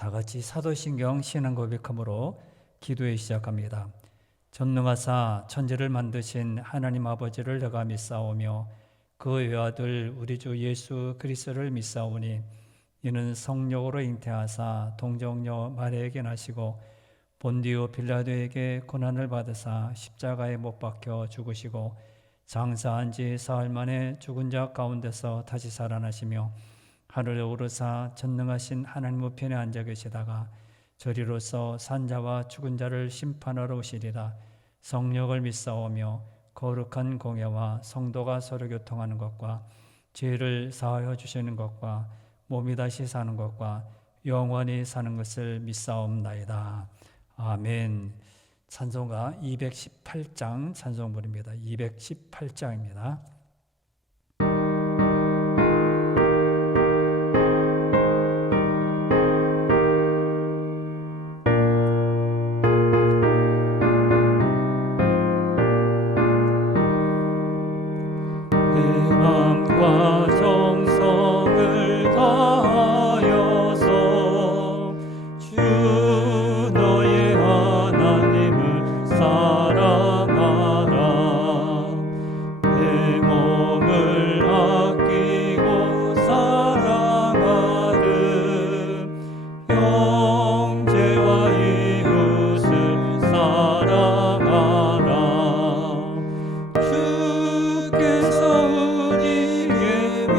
다 같이 사도신경 신앙 고백함으로 기도에 시작합니다. 전능하사 천지를 만드신 하나님 아버지를 내가 믿사오며 그 외아들 우리 주 예수 그리스도를 믿사오니 이는 성령으로 잉태하사 동정녀 마리아에게 나시고 본디오 빌라도에게 고난을 받으사 십자가에 못 박혀 죽으시고 장사한 지 사흘 만에 죽은 자 가운데서 다시 살아나시며 하늘에 오르사 전능하신 하나님 우편에 앉아 계시다가 저리로서 산자와 죽은 자를 심판하러 오시리라. 성령을 믿사오며 거룩한 공예와 성도가 서로 교통하는 것과 죄를 사하여 주시는 것과 몸이 다시 사는 것과 영원히 사는 것을 믿사옵나이다. 아멘. 찬송가 218장 찬송부입니다. 218장입니다. 마음과 정성을 다하여서 주 너의 하나님을 사랑하라. 내 몸을 아끼고 사랑하듯 형제와 이웃을 사랑하라.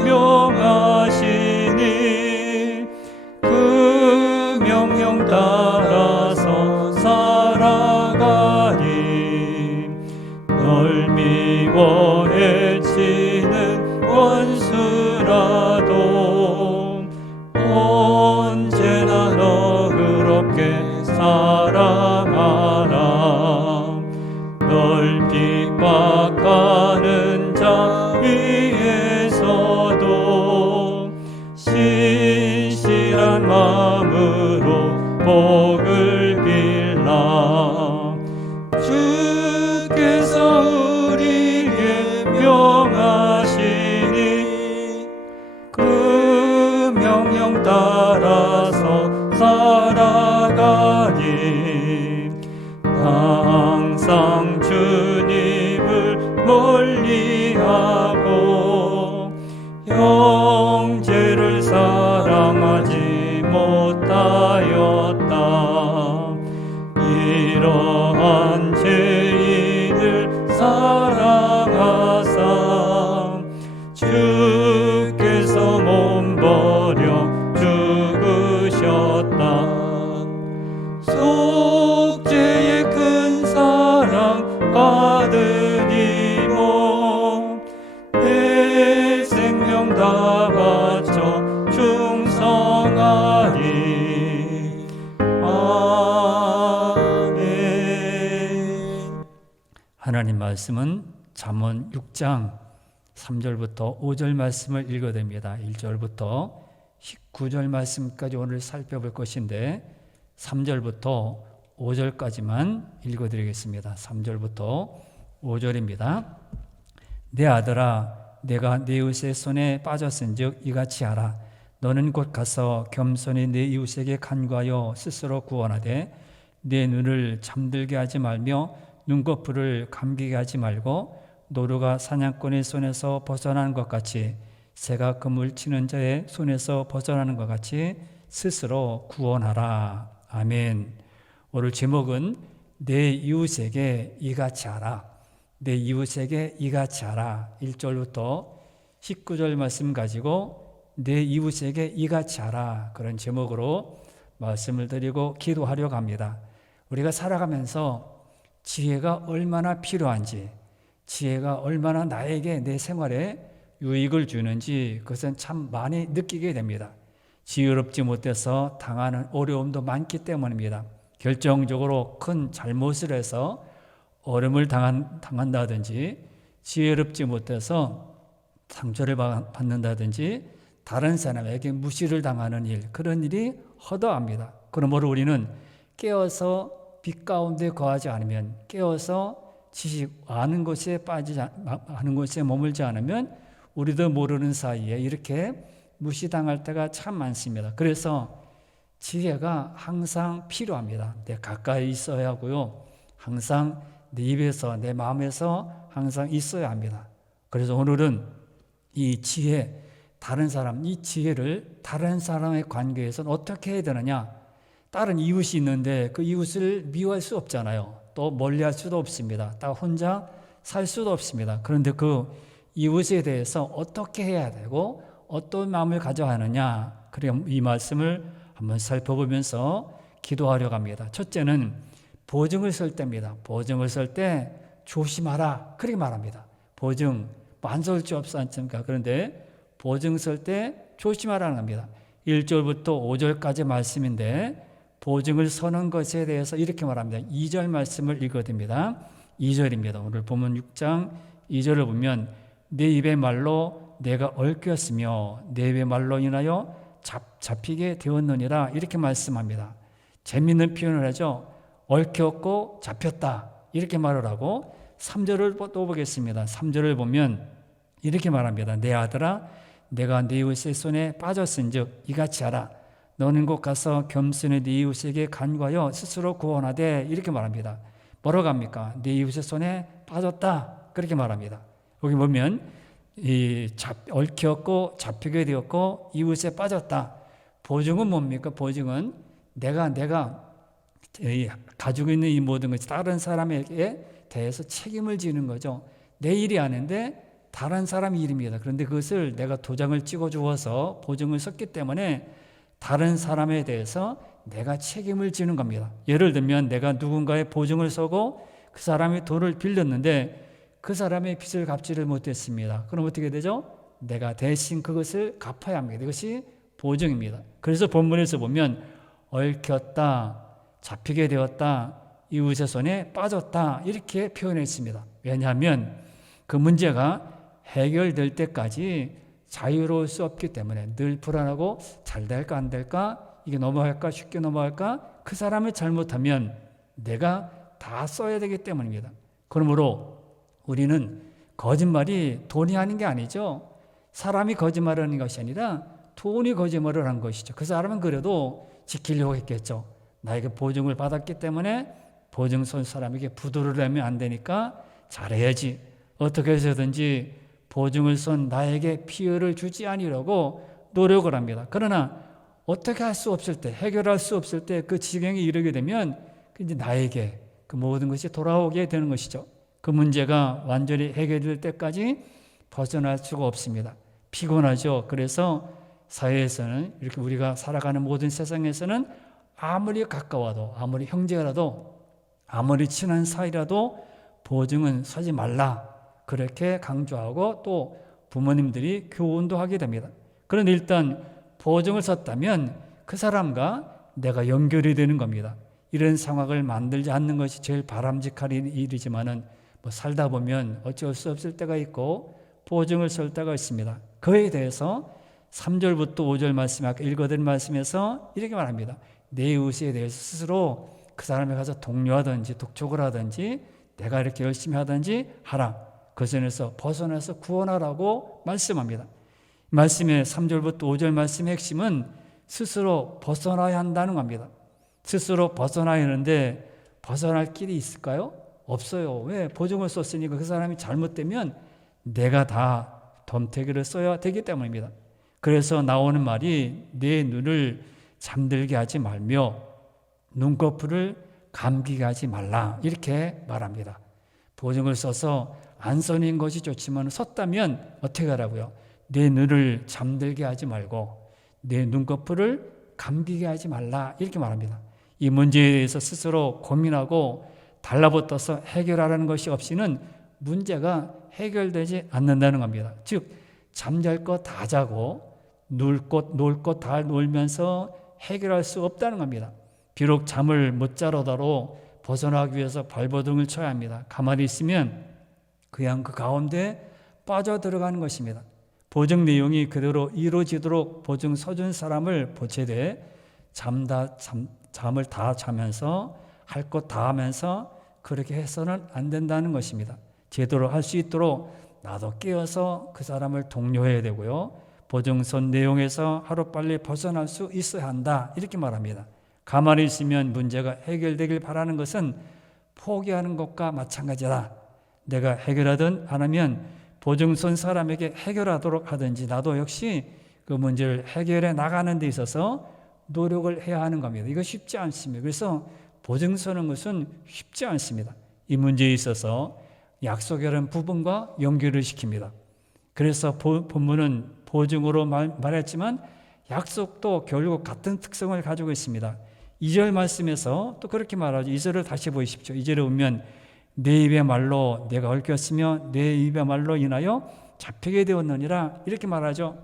명하시니 그 명령 따라서 살아가니 널 미워 해치는 원수라도 언제나 너그럽게 사랑하라. 널 핍박하는 자 위에서도 신실한 마음으로 복을 빌라. 주께서 우리에게 명하시니 그 명령 따라서 살아가니 항상 주님을 멀리하고 형제를 사랑하지 못하였다. 이러한 죄인을 사랑하사 주께서 몸버려 죽으셨다. 속죄의 큰 사랑 받으니 내 생명 다 바쳐 충성하리. 아멘. 하나님 말씀은 잠언 6장 3절부터 5절 말씀을 읽어드립니다. 1절부터 19절 말씀까지 오늘 살펴볼 것인데 3절부터 5절까지만 읽어드리겠습니다. 3절부터 5절입니다. 내 아들아, 내가 내 이웃의 손에 빠졌은즉 이같이 하라. 너는 곧 가서 겸손히 내 이웃에게 간구하여 스스로 구원하되 내 눈을 잠들게 하지 말며 눈꺼풀을 감기게 하지 말고 노루가 사냥꾼의 손에서 벗어나는 것 같이 새가 그물 치는 자의 손에서 벗어나는 것 같이 스스로 구원하라. 아멘. 오늘 제목은 내 이웃에게 이같이 하라. 내 이웃에게 이같이 하라. 1절부터 19절 말씀 가지고 내 이웃에게 이같이 하라. 그런 제목으로 말씀을 드리고 기도하려고 합니다. 우리가 살아가면서 지혜가 얼마나 필요한지, 지혜가 얼마나 나에게 내 생활에 유익을 주는지 그것은 참 많이 느끼게 됩니다. 지혜롭지 못해서 당하는 어려움도 많기 때문입니다. 결정적으로 큰 잘못을 해서 어려움을 당한다든지 지혜롭지 못해서 상처를 받는다든지 다른 사람에게 무시를 당하는 일, 그런 일이 허다합니다. 그러므로 우리는 깨어서 빛 가운데 거하지 않으면, 깨어서 지식 아는 것에 아는 것에 머물지 않으면 우리도 모르는 사이에 이렇게 무시당할 때가 참 많습니다. 그래서 지혜가 항상 필요합니다. 내 가까이 있어야 하고요. 항상 내 입에서, 내 마음에서 항상 있어야 합니다. 그래서 오늘은 이 지혜, 이 지혜를 다른 사람의 관계에서는 어떻게 해야 되느냐? 다른 이웃이 있는데 그 이웃을 미워할 수 없잖아요. 또 멀리할 수도 없습니다. 딱 혼자 살 수도 없습니다. 그런데 그 이웃에 대해서 어떻게 해야 되고 어떤 마음을 가져야 하느냐? 그래 이 말씀을 한번 살펴보면서 기도하려고 합니다. 첫째는 보증을 쓸 때입니다. 보증을 쓸 때 조심하라 그렇게 말합니다. 보증 안 쏠 수 없지 않습니까? 그런데 보증 쓸 때 조심하라는 겁니다. 1절부터 5절까지 말씀인데 보증을 서는 것에 대해서 이렇게 말합니다. 2절 말씀을 읽어드립니다. 2절입니다. 오늘 본문 6장 2절을 보면 내 입의 말로 내가 얽혔으며 내 입의 말로 인하여 잡히게 되었느니라 이렇게 말씀합니다. 재미있는 표현을 하죠. 얽혔고 잡혔다 이렇게 말을 하고 3절을 또 보겠습니다. 3절을 보면 이렇게 말합니다. 내 아들아 내가 네 이웃의 손에 빠졌은즉 이같이 하라. 너는 곧 가서 겸손히 네 이웃에게 간구하여 스스로 구원하되 이렇게 말합니다. 뭐라고 합니까? 네 이웃의 손에 빠졌다 그렇게 말합니다. 여기 보면 얽혔고 잡히게 되었고 이웃에 빠졌다. 보증은 뭡니까? 보증은 내가 가지고 있는 이 모든 것이 다른 사람에게 대해서 책임을 지는 거죠. 내 일이 아닌데 다른 사람 일입니다. 그런데 그것을 내가 도장을 찍어 주어서 보증을 썼기 때문에 다른 사람에 대해서 내가 책임을 지는 겁니다. 예를 들면 내가 누군가의 보증을 서고 그 사람이 돈을 빌렸는데 그 사람의 빚을 갚지를 못했습니다. 그럼 어떻게 되죠? 내가 대신 그것을 갚아야 합니다. 이것이 보증입니다. 그래서 본문에서 보면 얽혔다, 잡히게 되었다, 이웃의 손에 빠졌다 이렇게 표현했습니다. 왜냐하면 그 문제가 해결될 때까지 자유로울 수 없기 때문에 늘 불안하고 잘 될까 안 될까 이게 넘어갈까 쉽게 넘어갈까 그 사람이 잘못하면 내가 다 써야 되기 때문입니다. 그러므로 우리는 거짓말이 돈이 하는 게 아니죠. 사람이 거짓말하는 것이 아니라 돈이 거짓말을 한 것이죠. 그 사람은 그래도 지키려고 했겠죠. 나에게 보증을 받았기 때문에 보증 선 사람에게 부도를 내면 안 되니까 잘해야지. 어떻게 해서든지 보증을 선 나에게 피해를 주지 아니려고 노력을 합니다. 그러나 어떻게 할 수 없을 때, 해결할 수 없을 때 그 지경에 이르게 되면 이제 나에게 그 모든 것이 돌아오게 되는 것이죠. 그 문제가 완전히 해결될 때까지 벗어날 수가 없습니다. 피곤하죠. 그래서 사회에서는 이렇게 우리가 살아가는 모든 세상에서는 아무리 가까워도 아무리 형제라도 아무리 친한 사이라도 보증은 서지 말라 그렇게 강조하고 또 부모님들이 교훈도 하게 됩니다. 그런데 일단 보증을 섰다면 그 사람과 내가 연결이 되는 겁니다. 이런 상황을 만들지 않는 것이 제일 바람직한 일이지만은 살다 보면 어쩔 수 없을 때가 있고 보증을 설 때가 있습니다. 그에 대해서 3절부터 5절 말씀 아까 읽어드린 말씀에서 이렇게 말합니다. 내 이웃에 대해서 스스로 그 사람에 가서 독려하든지 독촉을 하든지 내가 이렇게 열심히 하든지 하라. 그 선에서 벗어나서 구원하라고 말씀합니다. 말씀의 3절부터 5절 말씀의 핵심은 스스로 벗어나야 한다는 겁니다. 스스로 벗어나야 하는데 벗어날 길이 있을까요? 없어요. 왜? 보증을 썼으니까 그 사람이 잘못되면 내가 다 덤태기를 써야 되기 때문입니다. 그래서 나오는 말이 내 눈을 잠들게 하지 말며 눈꺼풀을 감기게 하지 말라 이렇게 말합니다. 보증을 써서 안 써낸 것이 좋지만 섰다면 어떻게 하라고요? 내 눈을 잠들게 하지 말고 내 눈꺼풀을 감기게 하지 말라 이렇게 말합니다. 이 문제에 대해서 스스로 고민하고 달라붙어서 해결하라는 것이 없이는 문제가 해결되지 않는다는 겁니다. 즉 잠잘 것 다 자고 놀 것 다 놀면서 해결할 수 없다는 겁니다. 비록 잠을 못 자러다로 벗어나기 위해서 발버둥을 쳐야 합니다. 가만히 있으면 그냥 그 가운데 빠져들어가는 것입니다. 보증 내용이 그대로 이루어지도록 보증 서준 사람을 보채되 잠을 다 자면서 할 것 다 하면서 그렇게 해서는 안 된다는 것입니다. 제대로 할 수 있도록 나도 깨어서 그 사람을 독려해야 되고요. 보증선 내용에서 하루빨리 벗어날 수 있어야 한다. 이렇게 말합니다. 가만히 있으면 문제가 해결되길 바라는 것은 포기하는 것과 마찬가지다. 내가 해결하든 안 하면 보증선 사람에게 해결하도록 하든지 나도 역시 그 문제를 해결해 나가는 데 있어서 노력을 해야 하는 겁니다. 이거 쉽지 않습니다. 그래서 보증 서는 것은 쉽지 않습니다. 이 문제에 있어서 약속이라는 부분과 연결을 시킵니다. 그래서 본문은 보증으로 말했지만 약속도 결국 같은 특성을 가지고 있습니다. 2절 말씀에서 또 그렇게 말하죠. 2절을 다시 보십시오. 2절에 보면 내 입의 말로 내가 얽혔으며 내 입의 말로 인하여 잡히게 되었느니라 이렇게 말하죠.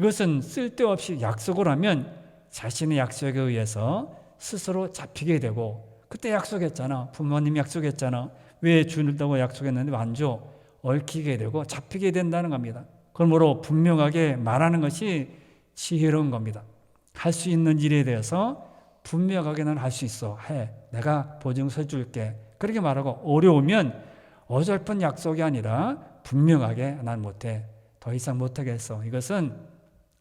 이것은 쓸데없이 약속을 하면 자신의 약속에 의해서 스스로 잡히게 되고, 그때 약속했잖아, 부모님 약속했잖아, 왜 준다고 약속했는데 안 줘, 얽히게 되고 잡히게 된다는 겁니다. 그러므로 분명하게 말하는 것이 지혜로운 겁니다. 할 수 있는 일에 대해서 분명하게 난 할 수 있어, 해, 내가 보증서 줄게, 그렇게 말하고, 어려우면 어설픈 약속이 아니라 분명하게 난 못해, 더 이상 못하겠어, 이것은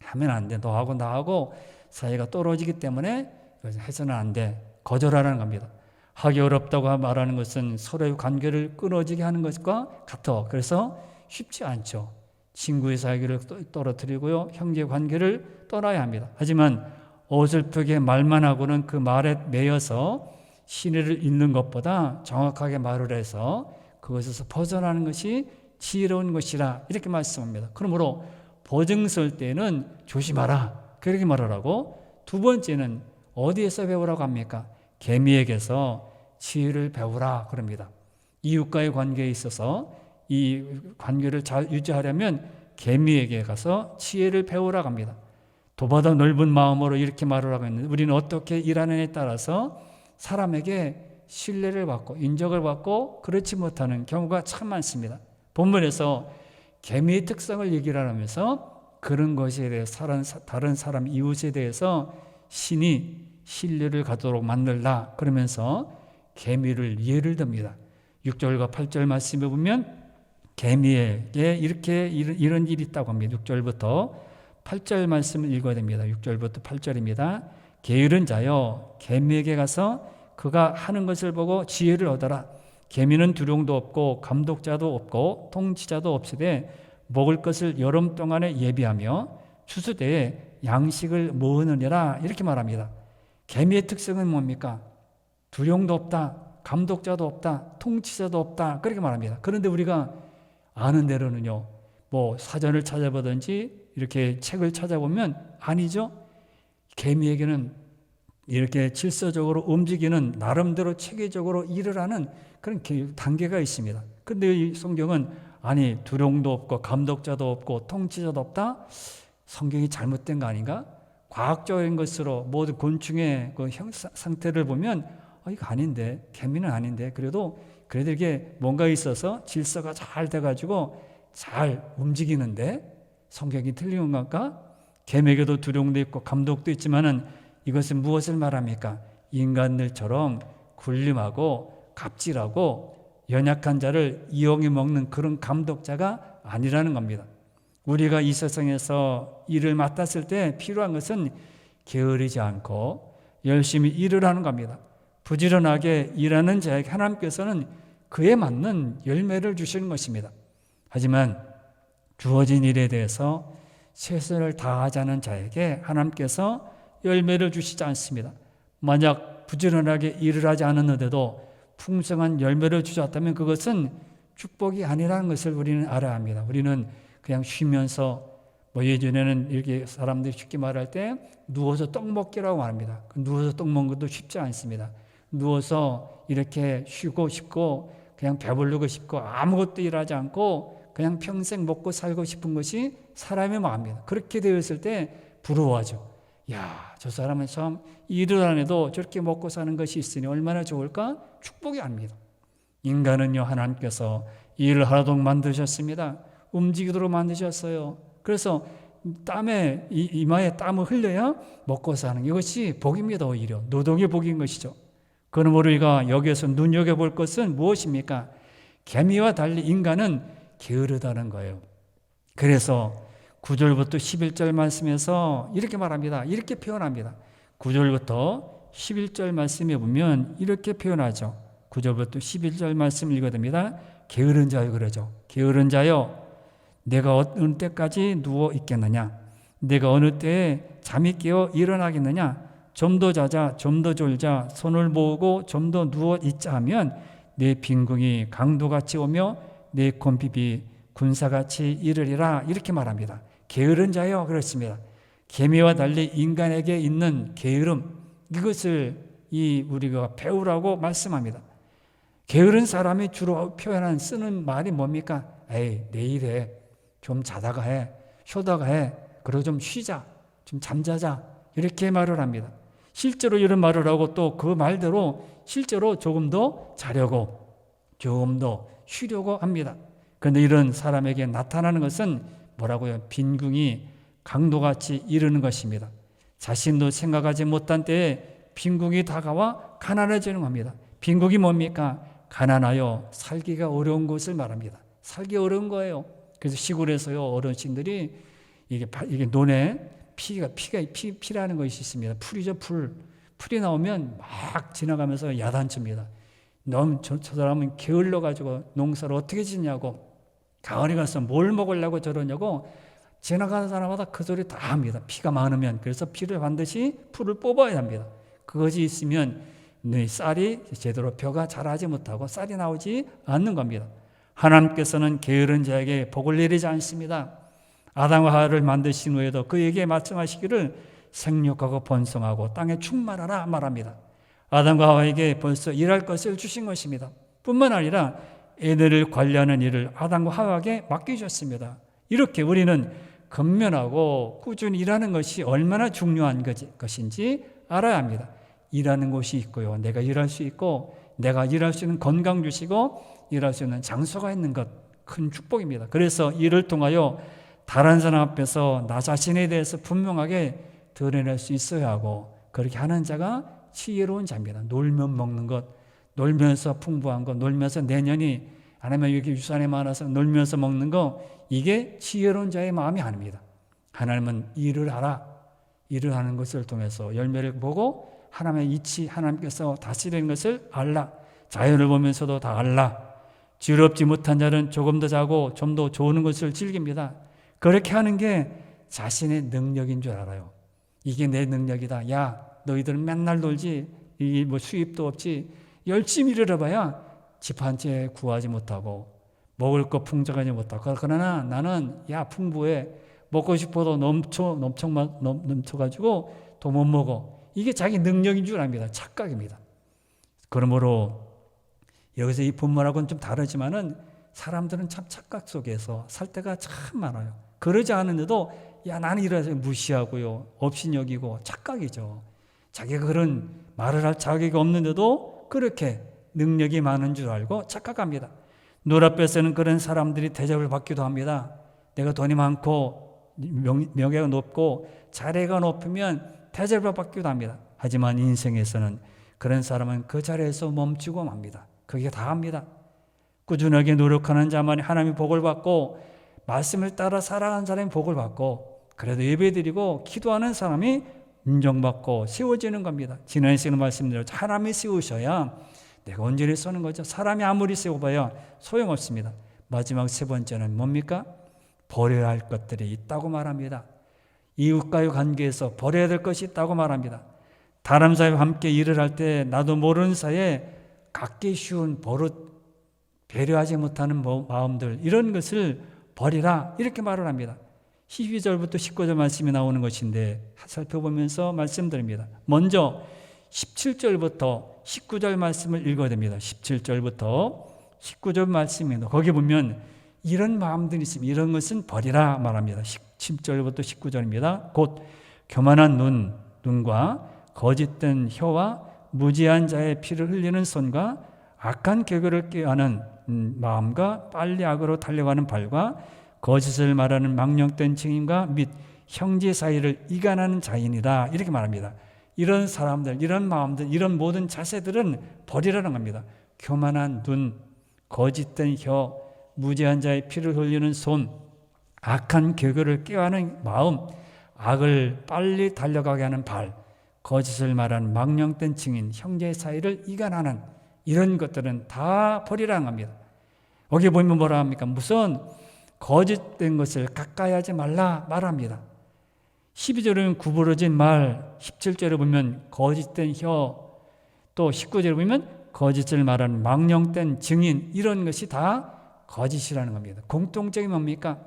하면 안 돼, 너하고 나하고 사이가 떨어지기 때문에 해서는 안 돼, 거절하라는 겁니다. 하기 어렵다고 말하는 것은 서로의 관계를 끊어지게 하는 것과 같아. 그래서 쉽지 않죠. 친구의 사이를 떨어뜨리고요, 형제 관계를 떠나야 합니다. 하지만 어설프게 말만 하고는 그 말에 매여서 신뢰를 잃는 것보다 정확하게 말을 해서 그것에서 벗어나는 것이 지혜로운 것이라 이렇게 말씀합니다. 그러므로 보증 설 때는 조심하라, 그렇게 말하라고. 두 번째는 어디에서 배우라고 합니까? 계미에게서 지혜를 배우라 그럽니다. 이웃과의 관계에 있어서 이 관계를 잘 유지하려면 계미에게 가서 지혜를 배우라고 합니다. 도보다 넓은 마음으로 이렇게 말을 하고 있는데, 우리는 어떻게 일하느냐에 따라서 사람에게 신뢰를 받고 인정을 받고 그렇지 못하는 경우가 참 많습니다. 본문에서 계미의 특성을 얘기를 하면서 그런 것에 대해서 다른 사람 이웃에 대해서 신이 신뢰를 갖도록 만들라 그러면서 계미를 예를 듭니다. 6절과 8절 말씀에 보면 계미에게 이렇게 이런 일이 있다고 합니다. 6절부터 8절 말씀을 읽어야 됩니다. 6절부터 8절입니다. 게으른 자여, 계미에게 가서 그가 하는 것을 보고 지혜를 얻어라. 계미는 두룡도 없고 감독자도 없고 통치자도 없으되 먹을 것을 여름 동안에 예비하며 추수때에 양식을 모으느니라 이렇게 말합니다. 계미의 특성은 뭡니까? 두룡도 없다, 감독자도 없다, 통치자도 없다, 그렇게 말합니다. 그런데 우리가 아는 대로는요, 뭐 사전을 찾아보든지 이렇게 책을 찾아보면 아니죠. 계미에게는 이렇게 질서적으로 움직이는, 나름대로 체계적으로 일을 하는 그런 단계가 있습니다. 그런데 이 성경은 아니, 두룡도 없고 감독자도 없고 통치자도 없다? 성경이 잘못된 거 아닌가? 과학적인 것으로 모든 곤충의 그 상태를 보면 이거 아닌데, 계미는 아닌데, 그래도 이게 뭔가 있어서 질서가 잘 돼가지고 잘 움직이는데 성경이 틀린 건가? 계미에게도 두룡도 있고 감독도 있지만은 이것은 무엇을 말합니까? 인간들처럼 굴림하고 갑질하고 연약한 자를 이용해 먹는 그런 감독자가 아니라는 겁니다. 우리가 이 세상에서 일을 맡았을 때 필요한 것은 게으르지 않고 열심히 일을 하는 겁니다. 부지런하게 일하는 자에게 하나님께서는 그에 맞는 열매를 주시는 것입니다. 하지만 주어진 일에 대해서 최선을 다하자는 자에게 하나님께서 열매를 주시지 않습니다. 만약 부지런하게 일을 하지 않았는데도 풍성한 열매를 주셨다면 그것은 축복이 아니라는 것을 우리는 알아야 합니다. 우리는 그냥 쉬면서 예전에는 이렇게 사람들이 쉽게 말할 때 누워서 떡 먹기라고 말합니다. 누워서 떡 먹는 것도 쉽지 않습니다. 누워서 이렇게 쉬고 싶고 그냥 배부르고 싶고 아무것도 일하지 않고 그냥 평생 먹고 살고 싶은 것이 사람의 마음입니다. 그렇게 되었을 때 부러워하죠. 야, 저 사람은 참 일을 안 해도 저렇게 먹고 사는 것이 있으니 얼마나 좋을까? 축복이 아닙니다. 인간은요, 하나님께서 일을 하도록 만드셨습니다. 움직이도록 만드셨어요. 그래서 땀에 이마에 땀을 흘려야 먹고 사는 이것이 복입니다. 오히려 노동의 복인 것이죠. 그러므로 우리가 여기에서 눈여겨볼 것은 무엇입니까? 개미와 달리 인간은 게으르다는 거예요. 그래서 9절부터 11절 말씀에서 이렇게 말합니다. 이렇게 표현합니다. 9절부터 11절 말씀에 보면 이렇게 표현하죠. 9절부터 11절 말씀 읽어듭니다. 게으른 자요 그러죠. 게으른 자요, 내가 어느 때까지 누워 있겠느냐? 내가 어느 때에 잠이 깨어 일어나겠느냐? 좀 더 자자, 좀 더 졸자, 손을 모으고 좀 더 누워 있자 하면 내 빈궁이 강도같이 오며 내 곤핍이 군사같이 이르리라. 이렇게 말합니다. 게으른 자요 그렇습니다. 개미와 달리 인간에게 있는 게으름, 이것을 우리가 배우라고 말씀합니다. 게으른 사람이 주로 쓰는 말이 뭡니까? 에이, 내일 해. 좀 자다가 해. 쉬다가 해. 그리고 좀 쉬자. 좀 잠자자. 이렇게 말을 합니다. 실제로 이런 말을 하고 또 그 말대로 실제로 조금 더 자려고, 조금 더 쉬려고 합니다. 그런데 이런 사람에게 나타나는 것은 뭐라고요? 빈궁이 강도같이 이르는 것입니다. 자신도 생각하지 못한 때에 빈궁이 다가와 가난해지는 겁니다. 빈궁이 뭡니까? 가난하여 살기가 어려운 것을 말합니다. 살기 어려운 거예요. 그래서 시골에서요, 어르신들이 이게 논에 피라는 것이 있습니다. 풀이죠, 풀. 풀이 나오면 막 지나가면서 야단칩니다. 저 사람은 게을러가지고 농사를 어떻게 짓냐고, 가을에 가서 뭘 먹으려고 저러냐고 지나가는 사람마다 그 소리 다 합니다. 피가 많으면. 그래서 피를 반드시 풀을 뽑아야 합니다. 그것이 있으면 네 쌀이 제대로 벼가 자라지 못하고 쌀이 나오지 않는 겁니다. 하나님께서는 게으른 자에게 복을 내리지 않습니다. 아담과 하와를 만드신 후에도 그에게 말씀하시기를 생육하고 번성하고 땅에 충만하라 말합니다. 아담과 하와에게 벌써 일할 것을 주신 것입니다. 뿐만 아니라 애들을 관리하는 일을 아담과 하와에게 맡기셨습니다. 이렇게 우리는 근면하고 꾸준히 일하는 것이 얼마나 중요한 것인지 알아야 합니다. 일하는 곳이 있고요, 내가 일할 수 있고, 내가 일할 수 있는 건강 주시고 일할 수 있는 장소가 있는 것, 큰 축복입니다. 그래서 이를 통하여 다른 사람 앞에서 나 자신에 대해서 분명하게 드러낼 수 있어야 하고, 그렇게 하는 자가 지혜로운 자입니다. 놀면 먹는 것, 놀면서 풍부한 것, 놀면서 내년이 아니면 이렇게 유산이 많아서 놀면서 먹는 거, 이게 지혜로운 자의 마음이 아닙니다. 하나님은 일을 하라, 일을 하는 것을 통해서 열매를 보고 하나님의 이치, 하나님께서 다스리는 것을 알라, 자연을 보면서도 다 알라. 지혜롭지 못한 자는 조금 더 자고 좀 더 좋은 것을 즐깁니다. 그렇게 하는 게 자신의 능력인 줄 알아요. 이게 내 능력이다. 야, 너희들은 맨날 놀지, 이 수입도 없지, 열심히 일해봐야 집 한 채 구하지 못하고 먹을 거 풍족하지 못하고, 그러나 나는 풍부해, 먹고 싶어도 넘쳐가지고 더 못 먹어. 이게 자기 능력인 줄 압니다. 착각입니다. 그러므로 여기서 이 본문하고는 좀 다르지만은 사람들은 참 착각 속에서 살 때가 참 많아요. 그러지 않은데도 나는 이래서 무시하고요, 업신여기고 착각이죠. 자기가 그런 말을 할 자격이 없는데도 그렇게 능력이 많은 줄 알고 착각합니다. 눈앞에서는 그런 사람들이 대접을 받기도 합니다. 내가 돈이 많고 명예가 높고 자리가 높으면 대접을 받기도 합니다. 하지만 인생에서는 그런 사람은 그 자리에서 멈추고 맙니다. 그게 다합니다. 꾸준하게 노력하는 자만이 하나님의 복을 받고, 말씀을 따라 살아가는 사람이 복을 받고, 그래도 예배드리고 기도하는 사람이 인정받고 세워지는 겁니다. 지난 시간에 말씀드렸죠. 하나님이 세우셔야 내가 온전히 서는 거죠. 사람이 아무리 세워봐야 소용없습니다. 마지막 세 번째는 뭡니까? 버려야 할 것들이 있다고 말합니다. 이웃과의 관계에서 버려야 될 것이 있다고 말합니다. 다른 사람과 함께 일을 할 때 나도 모르는 사이에 갖기 쉬운 버릇, 배려하지 못하는 마음들, 이런 것을 버리라, 이렇게 말을 합니다. 12절부터 19절 말씀이 나오는 것인데 살펴보면서 말씀드립니다. 먼저 17절부터 19절 말씀을 읽어야 됩니다. 17절부터 19절 말씀입니다. 거기 보면 이런 마음들이 있습니다. 이런 것은 버리라 말합니다. 10절부터 19절입니다. 곧 교만한 눈과 거짓된 혀와 무지한 자의 피를 흘리는 손과 악한 계교를 꾀하는 마음과 빨리 악으로 달려가는 발과 거짓을 말하는 망령된 증인과 및 형제 사이를 이간하는 자인이다, 이렇게 말합니다. 이런 사람들, 이런 마음들, 이런 모든 자세들은 버리라는 겁니다. 교만한 눈, 거짓된 혀, 무지한 자의 피를 흘리는 손, 악한 계교를 꾀하는 마음, 악을 빨리 달려가게 하는 발, 거짓을 말하는 망령된 증인, 형제 사이를 이간하는 이런 것들은 다 버리라는 겁니다. 여기 보면 뭐라 합니까? 무슨 거짓된 것을 가까이 하지 말라 말합니다. 12절은 구부러진 말, 17절에 보면 거짓된 혀, 또 19절에 보면 거짓을 말하는 망령된 증인, 이런 것이 다 거짓이라는 겁니다. 공통점이 뭡니까?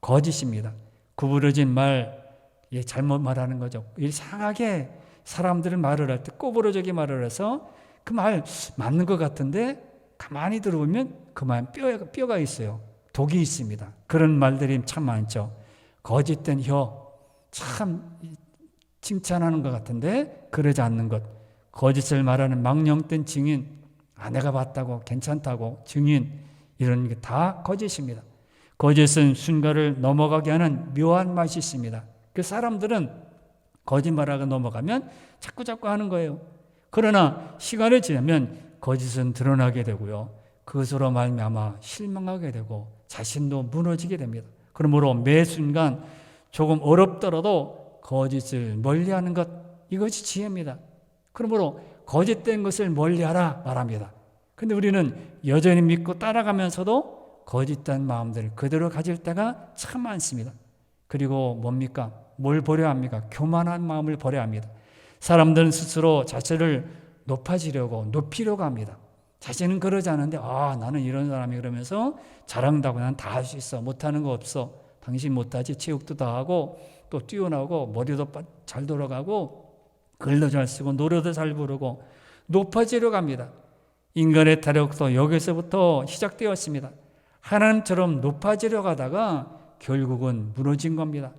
거짓입니다. 구부러진 말, 잘못 말하는 거죠. 이상하게 사람들은 말을 할 때 꼬부러지게 말을 해서 그 말 맞는 것 같은데 가만히 들어보면 그 말 뼈가 있어요. 독이 있습니다. 그런 말들이 참 많죠. 거짓된 혀, 참 칭찬하는 것 같은데 그러지 않는 것. 거짓을 말하는 망령된 증인, 아내가 봤다고 괜찮다고 증인, 이런 게 다 거짓입니다. 거짓은 순간을 넘어가게 하는 묘한 맛이 있습니다. 그 사람들은 거짓말하고 넘어가면 자꾸 하는 거예요. 그러나 시간이 지나면 거짓은 드러나게 되고요. 그것으로 말미암아 실망하게 되고 자신도 무너지게 됩니다. 그러므로 매 순간 조금 어렵더라도 거짓을 멀리하는 것, 이것이 지혜입니다. 그러므로 거짓된 것을 멀리하라 말합니다. 그런데 우리는 여전히 믿고 따라가면서도 거짓된 마음들을 그대로 가질 때가 참 많습니다. 그리고 뭡니까? 뭘 버려야 합니까? 교만한 마음을 버려야 합니다. 사람들은 스스로 자신을 높이려고 합니다. 자신은 그러지 않은데 나는 이런 사람이 그러면서 자랑도 하고 난 다 할 수 있어. 못하는 거 없어. 당신 못하지. 체육도 다 하고 또 뛰어나고 머리도 잘 돌아가고 글도 잘 쓰고 노래도 잘 부르고 높아지려고 합니다. 인간의 타락도 여기서부터 시작되었습니다. 하나님처럼 높아지려고 하다가 결국은 무너진 겁니다.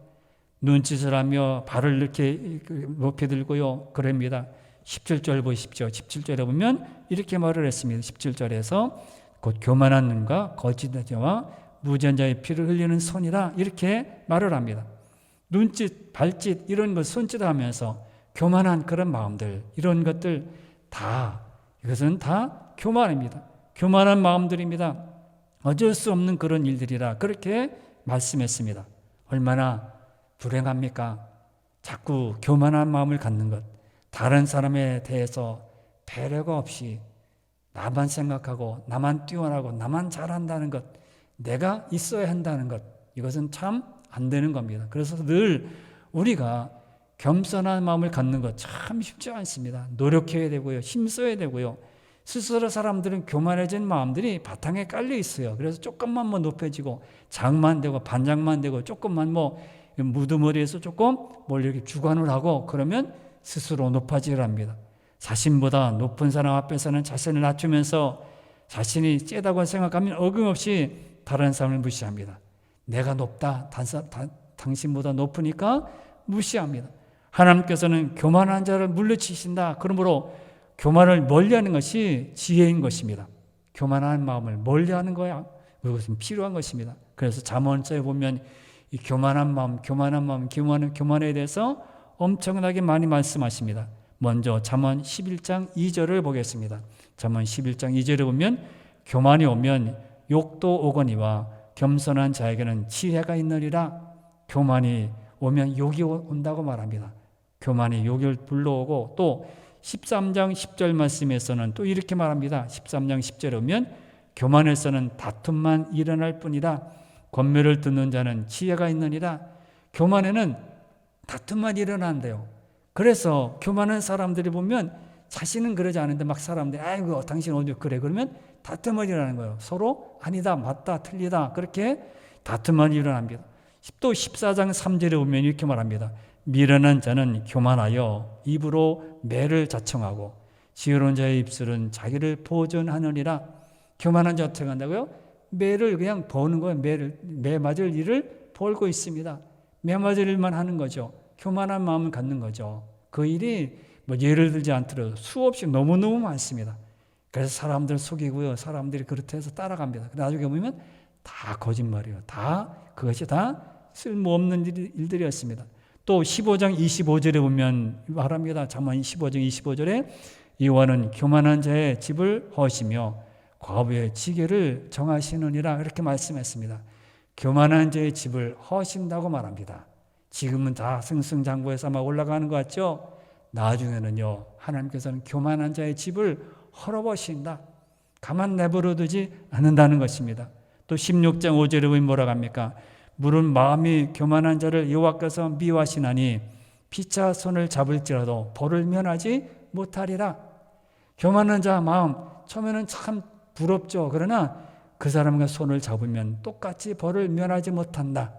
눈짓을 하며 발을 이렇게 높이 들고요. 그럽니다. 17절 보십시오. 17절에 보면 이렇게 말을 했습니다. 17절에서 곧 교만한 눈과 거짓된 혀와 무전자의 피를 흘리는 손이라 이렇게 말을 합니다. 눈짓, 발짓 이런 것 손짓하면서 교만한 그런 마음들, 이런 것들 다, 이것은 다 교만입니다. 교만한 마음들입니다. 어쩔 수 없는 그런 일들이라 그렇게 말씀했습니다. 얼마나 불행합니까? 자꾸 교만한 마음을 갖는 것, 다른 사람에 대해서 배려가 없이 나만 생각하고 나만 뛰어나고 나만 잘한다는 것, 내가 있어야 한다는 것, 이것은 참 안 되는 겁니다. 그래서 늘 우리가 겸손한 마음을 갖는 것 참 쉽지 않습니다. 노력해야 되고요. 힘써야 되고요. 스스로 사람들은 교만해진 마음들이 바탕에 깔려 있어요. 그래서 조금만 높여지고 장만 되고 반장만 되고 조금만 무드머리에서 조금 이렇게 주관을 하고 그러면 스스로 높아지랍니다. 자신보다 높은 사람 앞에서는 자신을 낮추면서 자신이 째다고 생각하면 어김없이 다른 사람을 무시합니다. 내가 높다, 당신보다 높으니까 무시합니다. 하나님께서는 교만한 자를 물리치신다. 그러므로 교만을 멀리하는 것이 지혜인 것입니다. 교만한 마음을 멀리하는 거야. 그것은 필요한 것입니다. 그래서 잠언서에 보면 이 교만한 마음, 교만에 대해서 엄청나게 많이 말씀하십니다. 먼저 잠언 11장 2절을 보겠습니다. 잠언 11장 2절에 보면 교만이 오면 욕도 오거니와 겸손한 자에게는 지혜가 있느니라. 교만이 오면 욕이 온다고 말합니다. 교만이 욕을 불러오고 또 13장 10절 말씀에서는 또 이렇게 말합니다. 13장 10절에 보면 교만에서는 다툼만 일어날 뿐이다. 권면을 듣는 자는 지혜가 있느니라. 교만에는 다툼만 일어난대요. 그래서 교만한 사람들이 보면 자신은 그러지 않은데 막 사람들이 아이고 당신 어디 그래 그러면 다툼만 일어나는 거예요. 서로 아니다 맞다 틀리다 그렇게 다툼만 일어납니다. 또 14장 3절에 보면 이렇게 말합니다. 미련한 자는 교만하여 입으로 매를 자청하고 지혜로운 자의 입술은 자기를 보존하느니라. 교만한 자 어떻게 한다고요? 매를 그냥 버는 거예요. 매 맞을 일을 벌고 있습니다. 매 맞을 일만 하는 거죠. 교만한 마음을 갖는 거죠. 그 일이 예를 들지 않더라도 수없이 너무너무 많습니다. 그래서 사람들 속이고요. 사람들이 그렇게 해서 따라갑니다. 나중에 보면 다 거짓말이에요. 그것이 다 쓸모없는 일들이었습니다. 또 15장 25절에 보면 말합니다. 잠언 15장 25절에 여호와는 교만한 자의 집을 허시며 과부의 지게를 정하시느니라 이렇게 말씀했습니다. 교만한 자의 집을 허신다고 말합니다. 지금은 다 승승장구해서 막 올라가는 것 같죠? 나중에는요, 하나님께서는 교만한 자의 집을 헐어버린다. 가만 내버려 두지 않는다는 것입니다. 또 16장 5절에 보면 뭐라고 합니까? 물은 마음이 교만한 자를 여호와께서 미워하시나니 피차 손을 잡을지라도 벌을 면하지 못하리라. 교만한 자 마음 처음에는 참 부럽죠. 그러나 그 사람과 손을 잡으면 똑같이 벌을 면하지 못한다.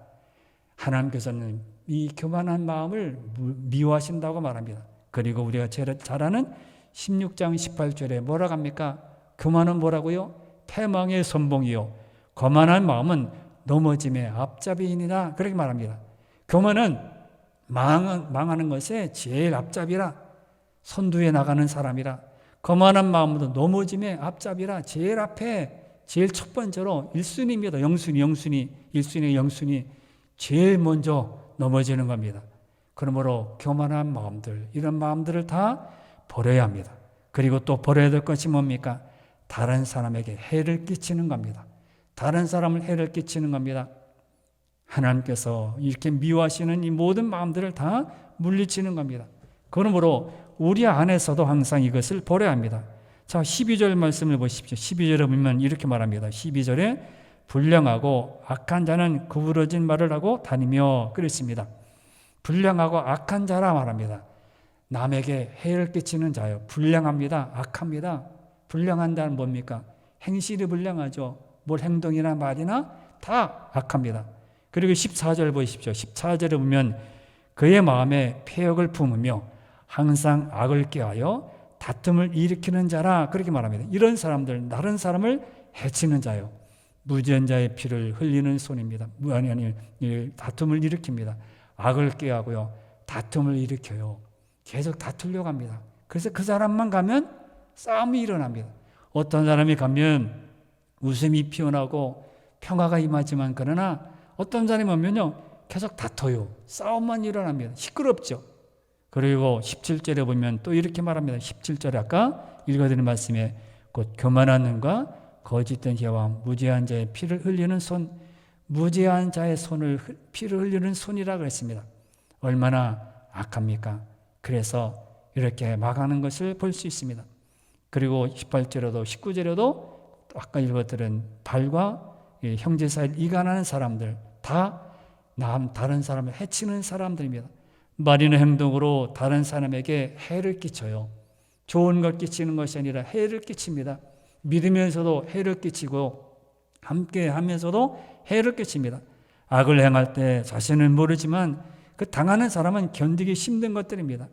하나님께서는 이 교만한 마음을 미워하신다고 말합니다. 그리고 우리가 제일 잘 아는 16장 18절에 뭐라고 합니까? 교만은 뭐라고요? 패망의 선봉이요 거만한 마음은 넘어짐의 앞잡이이니라. 그렇게 말합니다. 교만은 망하는 것에 제일 앞잡이라. 선두에 나가는 사람이라. 거만한 마음도 넘어짐의 앞잡이라. 제일 앞에 제일 첫 번째로 1순위입니다. 영순위 1순위 영순위 제일 먼저 넘어지는 겁니다. 그러므로 교만한 마음들, 이런 마음들을 다 버려야 합니다. 그리고 또 버려야 될 것이 뭡니까? 다른 사람에게 해를 끼치는 겁니다. 다른 사람을 해를 끼치는 겁니다. 하나님께서 이렇게 미워하시는 이 모든 마음들을 다 물리치는 겁니다. 그러므로 우리 안에서도 항상 이것을 버려야 합니다. 자, 12절 말씀을 보십시오. 12절에 보면 이렇게 말합니다. 12절에 불량하고 악한 자는 구부러진 말을 하고 다니며 그랬습니다. 불량하고 악한 자라 말합니다. 남에게 해를 끼치는 자요. 불량합니다. 악합니다. 불량한 자는 뭡니까? 행실이 불량하죠. 뭘 행동이나 말이나 다 악합니다. 그리고 14절 보십시오. 14절에 보면 그의 마음에 패역을 품으며 항상 악을 꾀하여 다툼을 일으키는 자라 그렇게 말합니다. 이런 사람들, 다른 사람을 해치는 자요. 무지한 자의 피를 흘리는 손입니다. 다툼을 일으킵니다. 악을 꾀하고요. 다툼을 일으켜요. 계속 다투려고 합니다. 그래서 그 사람만 가면 싸움이 일어납니다. 어떤 사람이 가면 웃음이 피어나고 평화가 임하지만 그러나 어떤 사람이 오면요 계속 다퉈요. 싸움만 일어납니다. 시끄럽죠. 그리고 17절에 보면 또 이렇게 말합니다. 17절에 아까 읽어드린 말씀에 곧 교만한 눈과 거짓된 혀와 무지한 자의 피를 흘리는 손, 무지한 자의 손을 피를 흘리는 손이라 그랬습니다. 얼마나 악합니까? 그래서 이렇게 막하는 것을 볼 수 있습니다. 그리고 18절에도 19절에도 아까 읽었던 발과 형제 사이를 이간하는 사람들 다 다른 사람을 해치는 사람들입니다. 말이나 행동으로 다른 사람에게 해를 끼쳐요. 좋은 걸 끼치는 것이 아니라 해를 끼칩니다. 믿으면서도 해를 끼치고 함께 하면서도 해를 끼칩니다. 악을 행할 때 자신은 모르지만 그 당하는 사람은 견디기 힘든 것들입니다.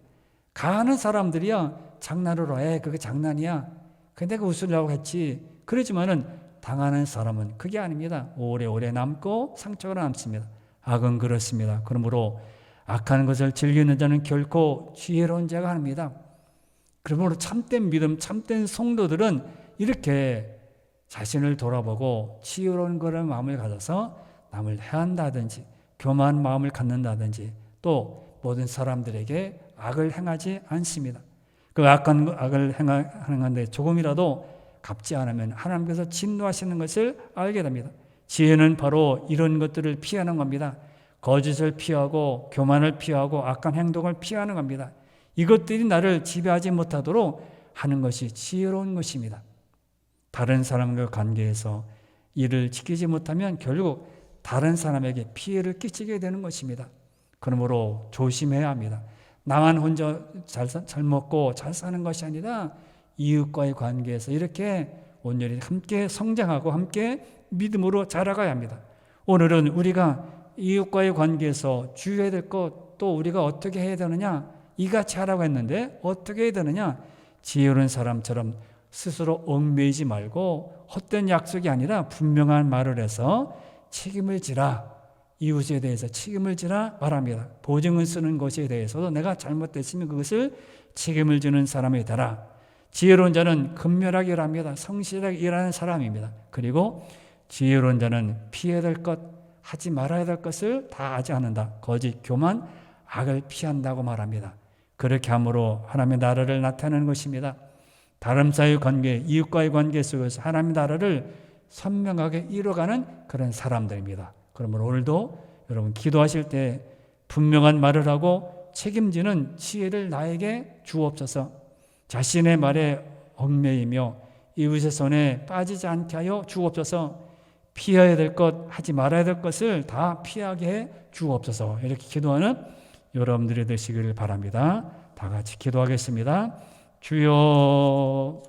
가하는 사람들이야 장난으로 그게 장난이야. 근데 내가 웃으려고 했지. 그러지만은 당하는 사람은 그게 아닙니다. 오래오래 남고 상처가 남습니다. 악은 그렇습니다. 그러므로 악한 것을 즐기는 자는 결코 지혜로운 자가 아닙니다. 그러므로 참된 믿음, 참된 성도들은 이렇게 자신을 돌아보고 지혜로운 그런 마음을 가져서 남을 해한다든지 교만한 마음을 갖는다든지 또 모든 사람들에게 악을 행하지 않습니다. 그 악을 행하는데 조금이라도 갚지 않으면 하나님께서 진노하시는 것을 알게 됩니다. 지혜는 바로 이런 것들을 피하는 겁니다. 거짓을 피하고 교만을 피하고 악한 행동을 피하는 겁니다. 이것들이 나를 지배하지 못하도록 하는 것이 지혜로운 것입니다. 다른 사람과 관계에서 이를 지키지 못하면 결국 다른 사람에게 피해를 끼치게 되는 것입니다. 그러므로 조심해야 합니다. 나만 혼자 잘 먹고 잘 사는 것이 아니라 이웃과의 관계에서 이렇게 온전히 함께 성장하고 함께 믿음으로 자라가야 합니다. 오늘은 우리가 이웃과의 관계에서 주의해야 될 것 또 우리가 어떻게 해야 되느냐 이같이 하라고 했는데 어떻게 해야 되느냐 지혜로운 사람처럼 스스로 얽매이지 말고 헛된 약속이 아니라 분명한 말을 해서 책임을 지라. 이웃에 대해서 책임을 지라 말합니다. 보증을 쓰는 것에 대해서도 내가 잘못됐으면 그것을 책임을 지는 사람이 되라. 지혜로운 자는 근면하게 일합니다. 성실하게 일하는 사람입니다. 그리고 지혜로운 자는 피해야 될 것, 하지 말아야 될 것을 다 하지 않는다. 거짓, 교만, 악을 피한다고 말합니다. 그렇게 함으로 하나님의 나라를 나타내는 것입니다. 다른 사이의 관계, 이웃과의 관계 속에서 하나님의 나라를 선명하게 이뤄가는 그런 사람들입니다. 그러면 오늘도 여러분 기도하실 때 분명한 말을 하고 책임지는 지혜를 나에게 주옵소서. 자신의 말에 얽매이며 이웃의 손에 빠지지 않게 하여 주옵소서. 피해야 될 것, 하지 말아야 될 것을 다 피하게 해 주옵소서. 이렇게 기도하는 여러분들이 되시기를 바랍니다. 다 같이 기도하겠습니다. 주여,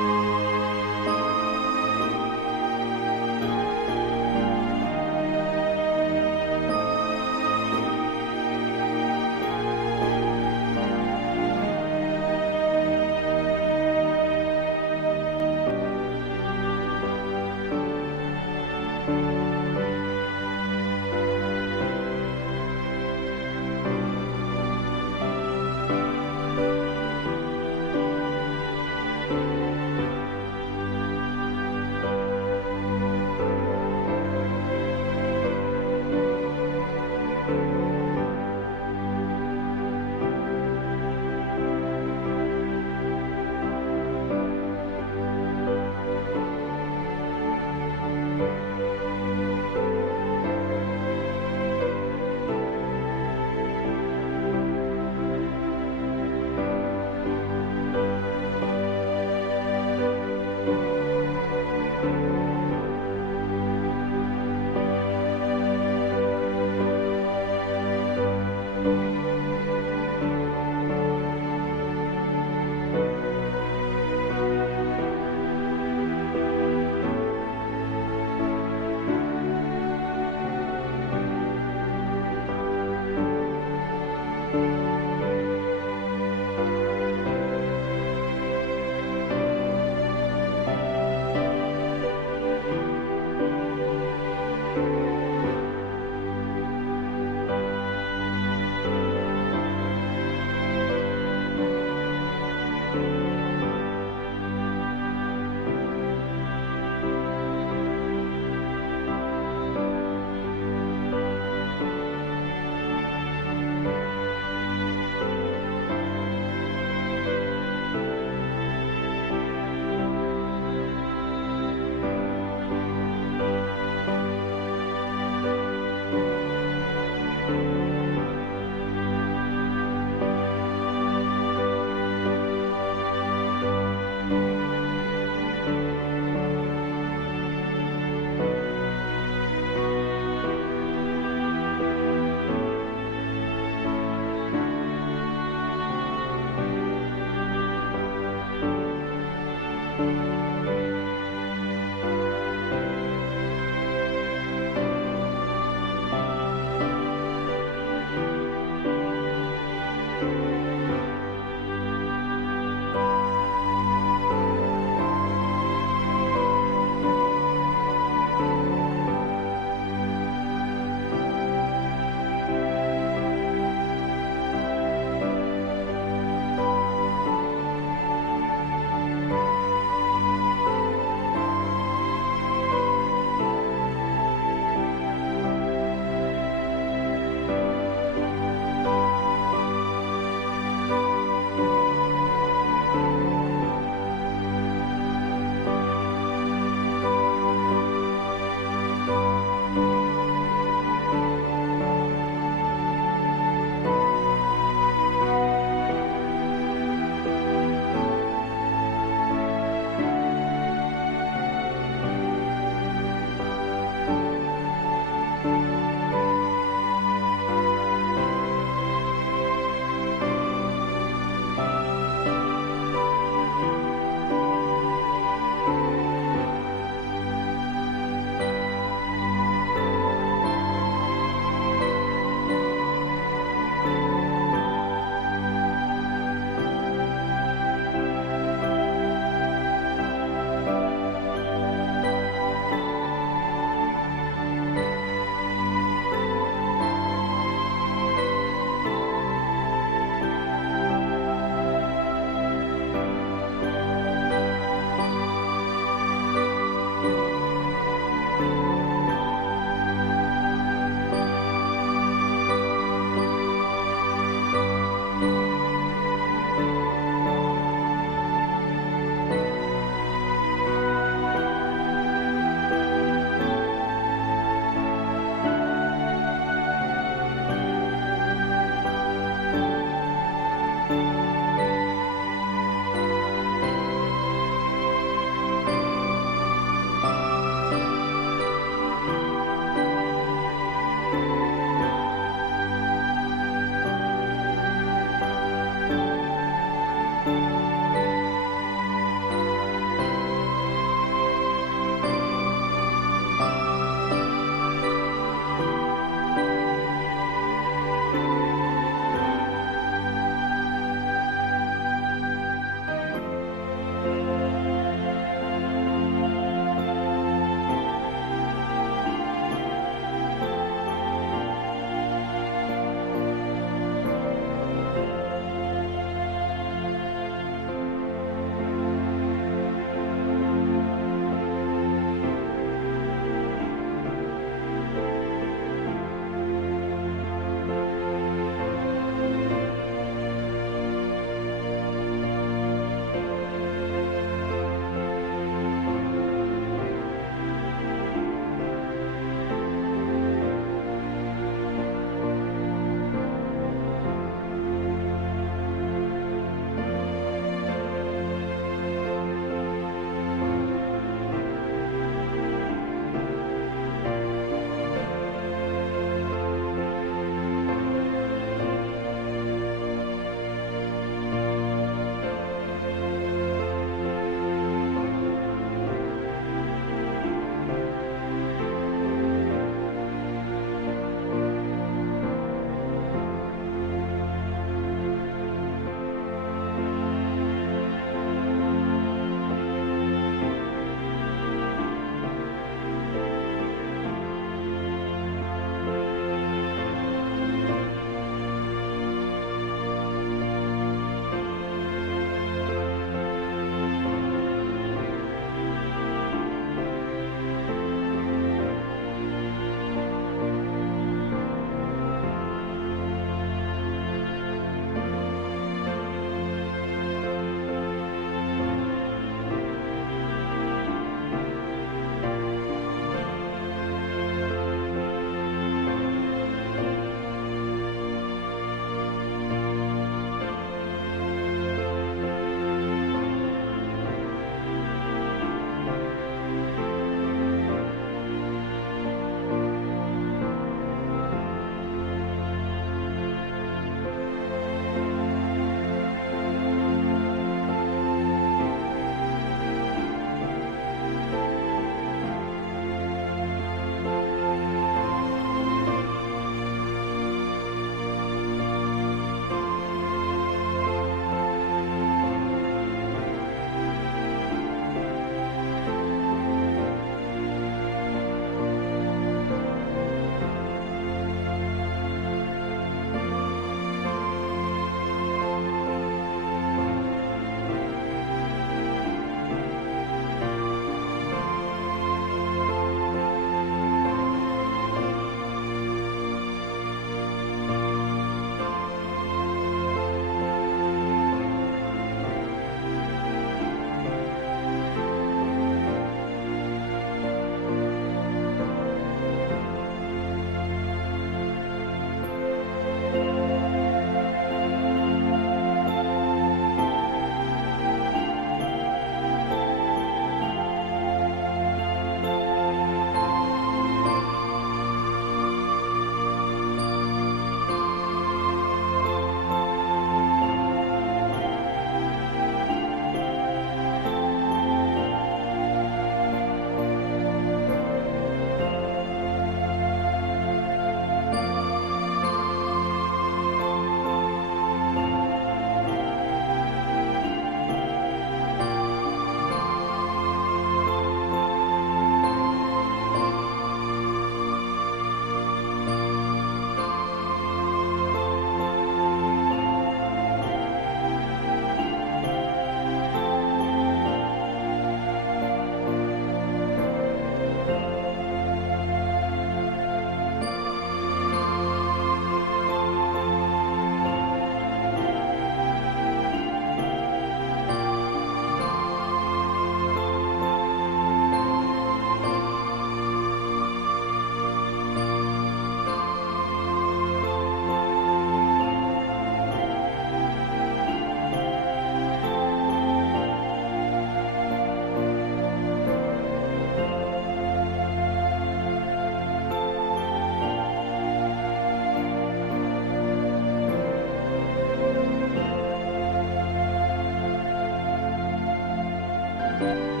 있습니다.